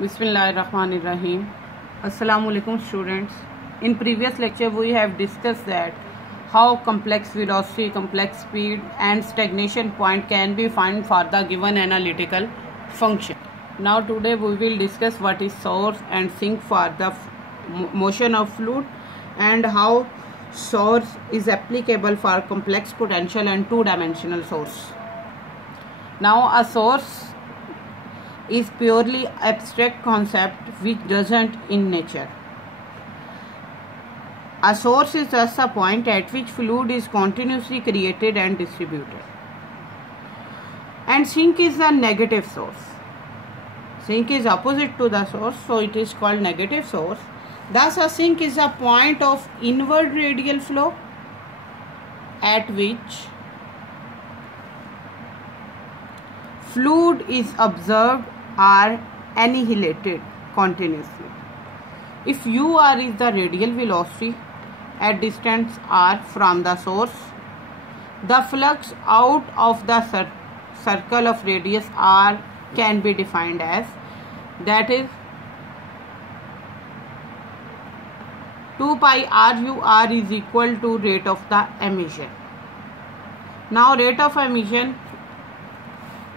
Bismillahirrahmanirrahim. Assalamualaikum students. In previous lecture we have discussed that how complex velocity, complex speed and stagnation point can be found for the given analytical function. Now today we will discuss what is source and sink for the motion of fluid and how source is applicable for complex potential and two-dimensional source. Now a source is purely abstract concept which doesn't in nature. A source is just a point at which fluid is continuously created and distributed. And sink is a negative source. Sink is opposite to the source, so it is called negative source. Thus a sink is a point of inward radial flow at which fluid is observed are annihilated continuously. If UR is the radial velocity at distance r from the source, the flux out of the circle of radius r can be defined as, that is 2 pi RUR is equal to rate of the emission. Now rate of emission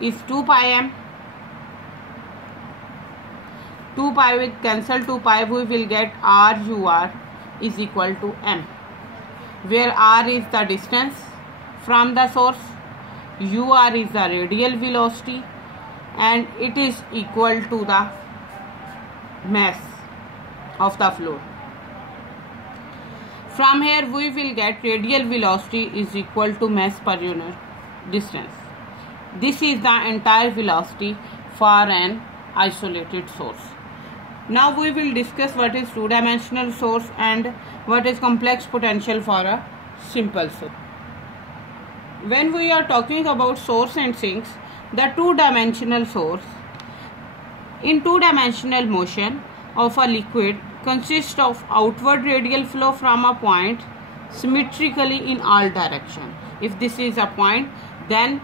is 2 pi m. 2 pi with cancel 2 pi, we will get RUR is equal to m, where r is the distance from the source, UR is the radial velocity, and it is equal to the mass of the fluid. From here we will get radial velocity is equal to mass per unit distance. This is the entire velocity for an isolated source. Now we will discuss what is two-dimensional source and what is complex potential for a simple source. When we are talking about source and sinks, the two-dimensional source, in two-dimensional motion of a liquid consists of outward radial flow from a point symmetrically in all directions. If this is a point, then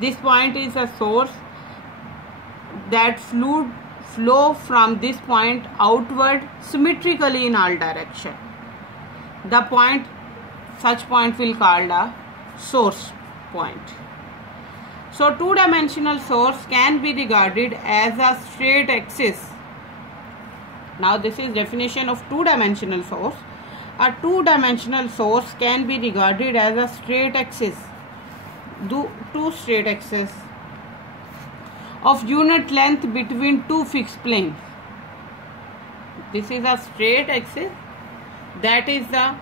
this point is a source, that fluid flow from this point outward symmetrically in all direction. The point, such point will called a source point. So two-dimensional source can be regarded as a straight axis. Now this is definition of two-dimensional source. A two-dimensional source can be regarded as a straight axis, two straight axes of unit length between two fixed planes. This is a straight axis, that is the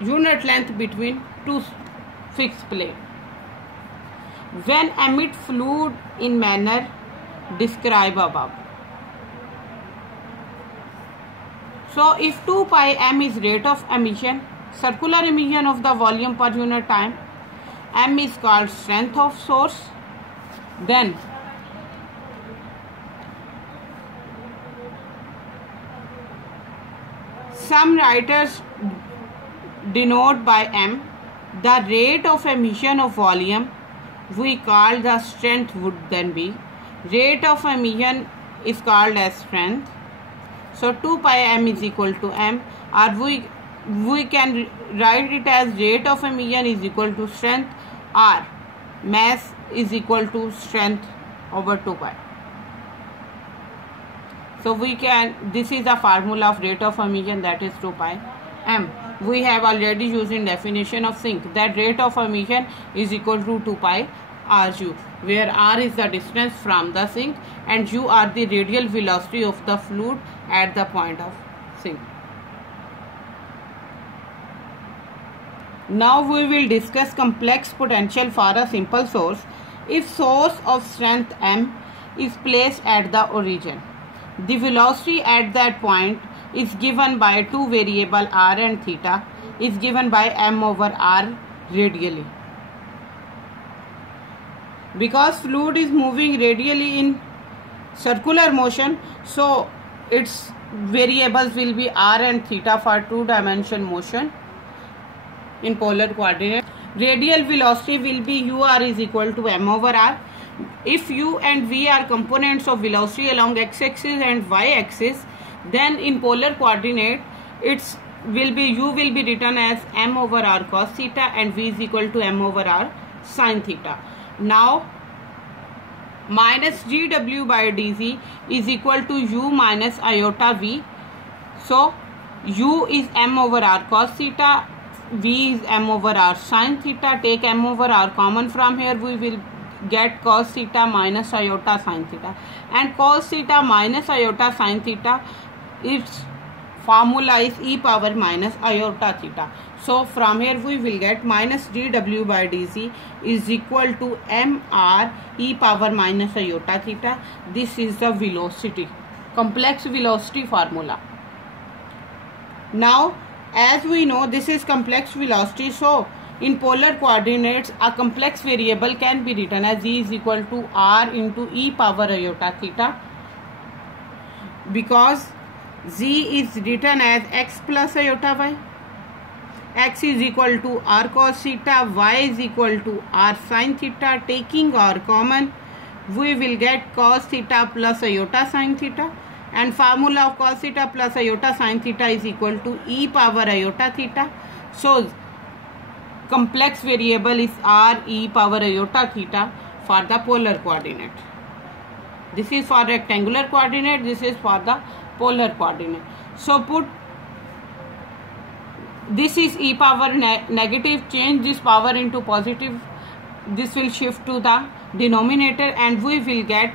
unit length between two fixed planes. When emit fluid in manner described above. So if 2 pi m is rate of emission, circular emission of the volume per unit time, m is called strength of source, then some writers denote by m the rate of emission of volume we call the strength would then be. Rate of emission is called as strength. So 2 pi m is equal to m, or we can write it as rate of emission is equal to strength, or mass is equal to strength over 2 pi. So we can, this is the formula of rate of emission, that is 2 pi m. We have already used in definition of sink that rate of emission is equal to 2 pi RU, where r is the distance from the sink and u are the radial velocity of the fluid at the point of sink. Now we will discuss complex potential for a simple source. If source of strength m is placed at the origin, the velocity at that point is given by two variable r and theta is given by m over r radially. Because fluid is moving radially in circular motion, so its variables will be r and theta for two-dimension motion in polar coordinate. Radial velocity will be ur is equal to m over r. If u and v are components of velocity along x-axis and y-axis, then in polar coordinate it's will be u will be written as m over r cos theta and v is equal to m over r sin theta. Now minus dw by dz is equal to u minus iota v. So u is m over r cos theta, v is m over r sin theta. Take m over r common from here, we will get cos theta minus iota sin theta, and cos theta minus iota sin theta, its formula is e power minus iota theta. So from here we will get minus dw by dz is equal to mr e power minus iota theta. This is the velocity, complex velocity formula. Now as we know this is complex velocity, so in polar coordinates a complex variable can be written as z is equal to r into e power iota theta, because z is written as x plus iota y. X is equal to r cos theta, y is equal to r sin theta. Taking r common, we will get cos theta plus iota sin theta, and formula of cos theta plus iota sin theta is equal to e power iota theta. So complex variable is r e power iota theta for the polar coordinate. This is for rectangular coordinate, this is for the polar coordinate. So put this is e power negative, change this power into positive, this will shift to the denominator, and we will get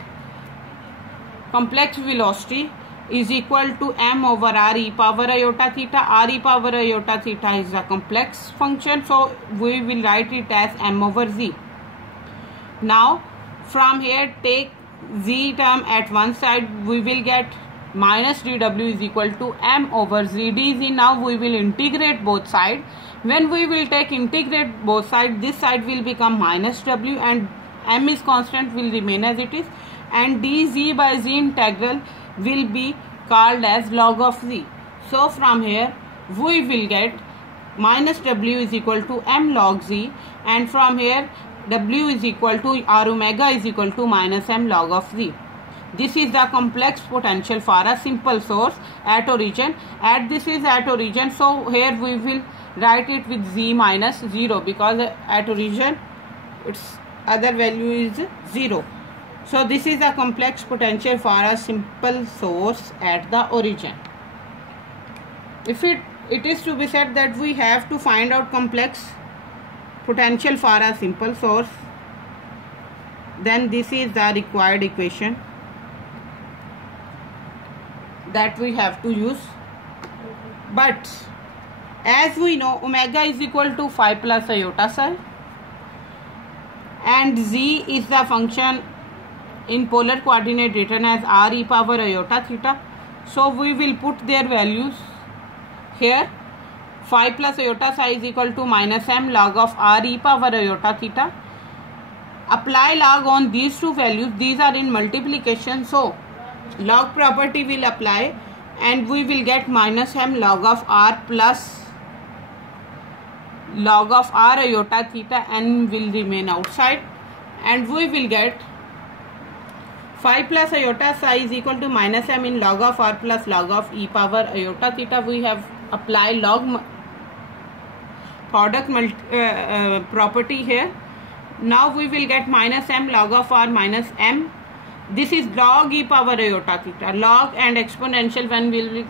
complex velocity is equal to m over r e power iota theta. R e power iota theta is a complex function, so we will write it as m over z. Now from here take z term at one side, we will get minus dw is equal to m over z dz. Now we will integrate both sides. When we will take integrate both sides, this side will become minus w and m is constant, will remain as it is, and dz by z integral will be called as log of z. So from here we will get minus w is equal to m log z, and from here w is equal to r omega is equal to minus m log of z. This is the complex potential for a simple source at origin. At this is at origin, so here we will write it with z minus 0, because at origin its other value is 0. So this is the complex potential for a simple source at the origin. If it is to be said that we have to find out complex potential for a simple source, then this is the required equation that we have to use. But as we know, omega is equal to phi plus iota psi, and z is the function in polar coordinate written as r e power iota theta. So we will put their values here. Phi plus iota psi is equal to minus m log of r e power iota theta. Apply log on these two values. These are in multiplication, so log property will apply, and we will get minus m log of r plus log of r iota theta, and will remain outside, and we will get phi plus iota psi is equal to minus m in log of r plus log of e power iota theta. We have applied log product property here. Now we will get minus m log of r minus m. This is log e power iota theta. Log and exponential, when we will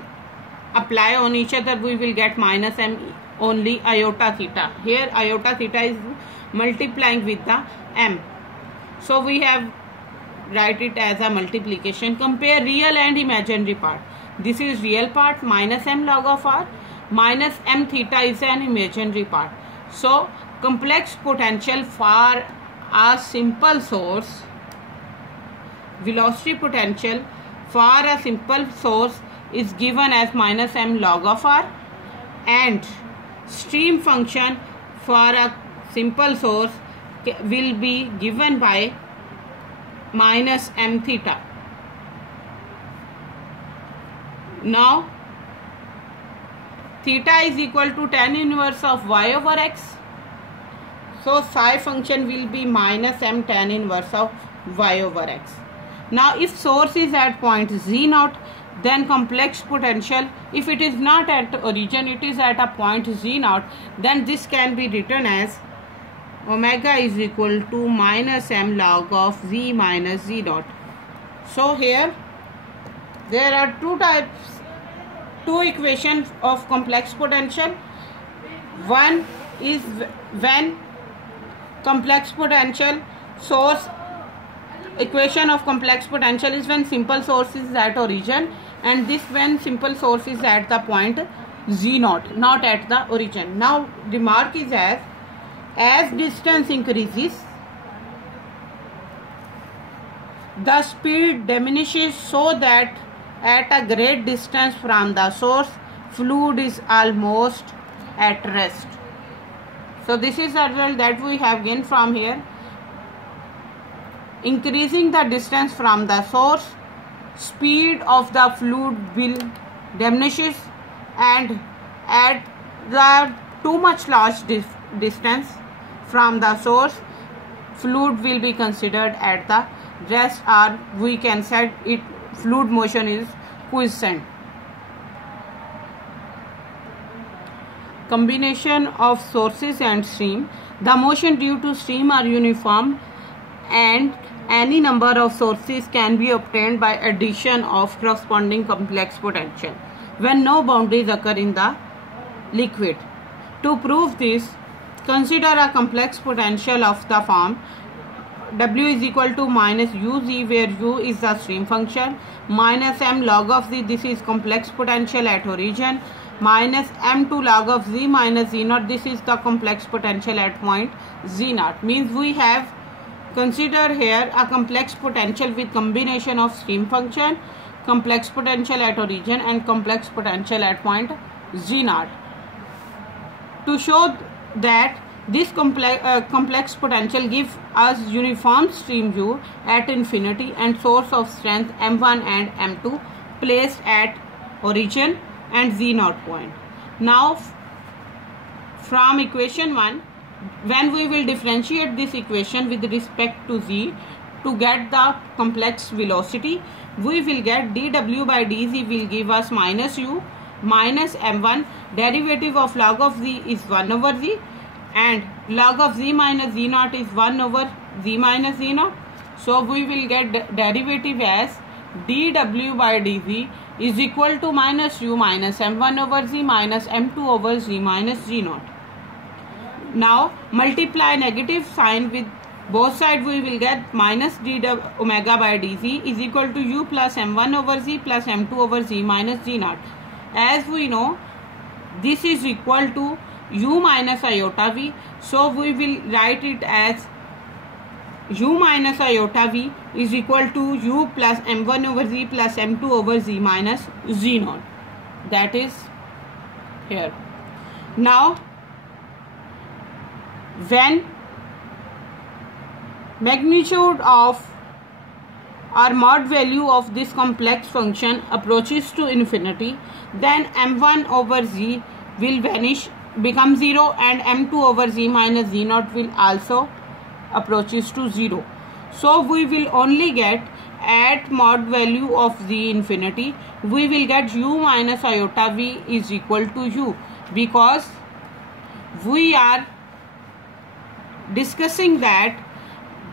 apply on each other, we will get minus m only iota theta. Here iota theta is multiplying with the m. So we have write it as a multiplication. Compare real and imaginary part. This is real part, minus m log of r, minus m theta is an imaginary part. So complex potential for a simple source, velocity potential for a simple source is given as minus m log of r, and stream function for a simple source will be given by minus m theta. Now theta is equal to tan inverse of y over x. So psi function will be minus m tan inverse of y over x. Now if source is at point z0, then complex potential, if it is not at origin, it is at a point z0, then this can be written as omega is equal to minus m log of z minus z0. So here there are two equations of complex potential. One is when complex potential source, equation of complex potential is when simple source is at origin, and this when simple source is at the point z0, not at the origin. Now the mark is as distance increases, the speed diminishes, so that at a great distance from the source, fluid is almost at rest. So this is the result that we have gained from here. Increasing the distance from the source, speed of the fluid will diminishes, and at the too much large distance from the source, fluid will be considered at the rest, or we can say it fluid motion is quiescent. Combination of sources and stream. The motion due to stream are uniform, and any number of sources can be obtained by addition of corresponding complex potential when no boundaries occur in the liquid. To prove this, consider a complex potential of the form W is equal to minus uz, where u is the stream function, minus m log of z, this is complex potential at origin, minus m2 log of z minus z0, this is the complex potential at point z0. Means we have consider here a complex potential with combination of stream function, complex potential at origin, and complex potential at point z0. To show that this complex potential gives us uniform stream u at infinity and source of strength m1 and m2 placed at origin and z0 point. Now from equation 1, when we will differentiate this equation with respect to z to get the complex velocity, we will get dw by dz will give us minus u minus m1, derivative of log of z is 1 over z, and log of z minus z0 is 1 over z minus z0. So we will get derivative as dw by dz is equal to minus u minus m1 over z minus m2 over z minus z0. Now multiply negative sign with both sides, we will get minus d omega by dz is equal to u plus m1 over z plus m2 over z minus z0. As we know, this is equal to u minus iota v, so we will write it as u minus iota v is equal to u plus m1 over z plus m2 over z minus z0. That is here. Now when magnitude of or mod value of this complex function approaches to infinity, then m1 over z will vanish, become 0, and m2 over z minus z0 will also approaches to 0. So we will only get at mod value of z infinity, we will get u minus iota v is equal to u, because we are discussing that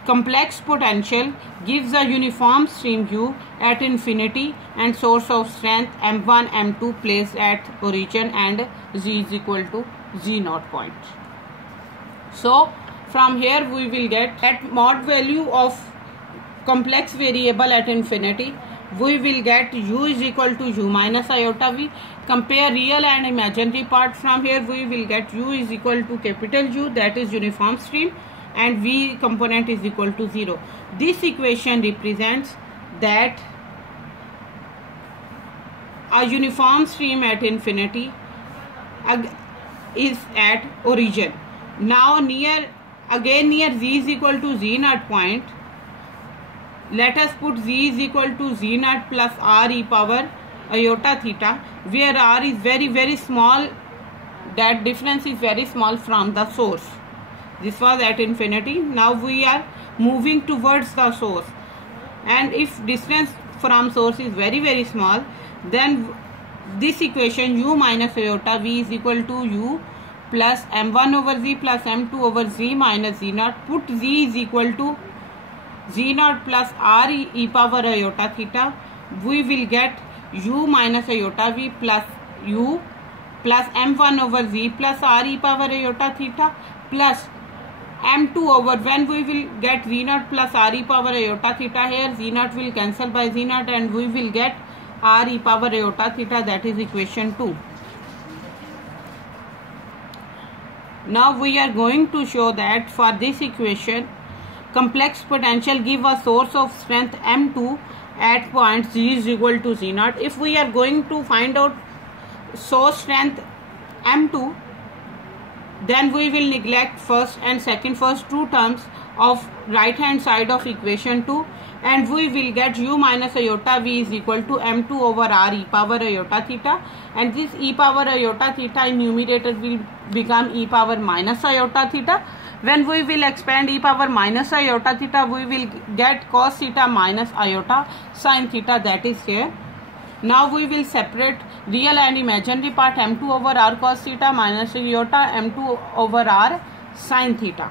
complex potential gives a uniform stream u at infinity and source of strength m1 m2 placed at origin and z is equal to z0 point. So from here we will get at mod value of complex variable at infinity, we will get u is equal to u minus iota v. Compare real and imaginary part. From here we will get u is equal to capital U, that is uniform stream, and v component is equal to 0. This equation represents that a uniform stream at infinity is at origin. Now near z is equal to z0 point, let us put z is equal to z0 plus r e power iota theta, where r is very small, that difference is very small from the source. This was at infinity. Now we are moving towards the source, and if distance from source is very small, then this equation u minus iota v is equal to u plus m1 over z plus m2 over z minus z naught. Put z is equal to z naught plus r e power iota theta. We will get u minus iota v plus u plus m1 over z plus r e power iota theta plus m2 over, when we will get z naught plus r e power iota theta, here z naught will cancel by z naught and we will get r e power iota theta, that is equation 2. Now we are going to show that for this equation, complex potential give a source of strength m2 at point z is equal to z naught. If we are going to find out source strength m2, then we will neglect first two terms of right hand side of equation 2, and we will get u minus iota v is equal to m2 over r e power iota theta, and this e power iota theta in numerator will become e power minus iota theta. When we will expand e power minus iota theta, we will get cos theta minus iota sin theta, that is here. Now we will separate real and imaginary part, m2 over r cos theta minus iota m2 over r sin theta.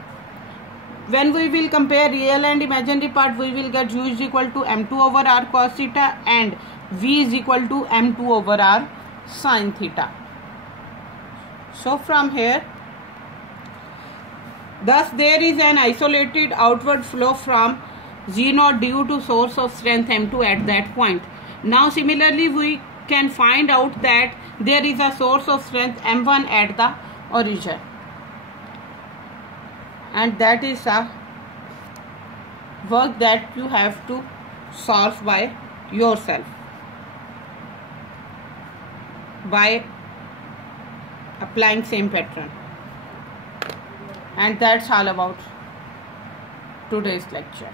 When we will compare real and imaginary part, we will get u is equal to m2 over r cos theta and v is equal to m2 over r sin theta. So from here, thus there is an isolated outward flow from z naught due to source of strength m2 at that point. Now similarly we can find out that there is a source of strength m1 at the origin, and that is a work that you have to solve by yourself by applying same pattern. And that's all about today's lecture.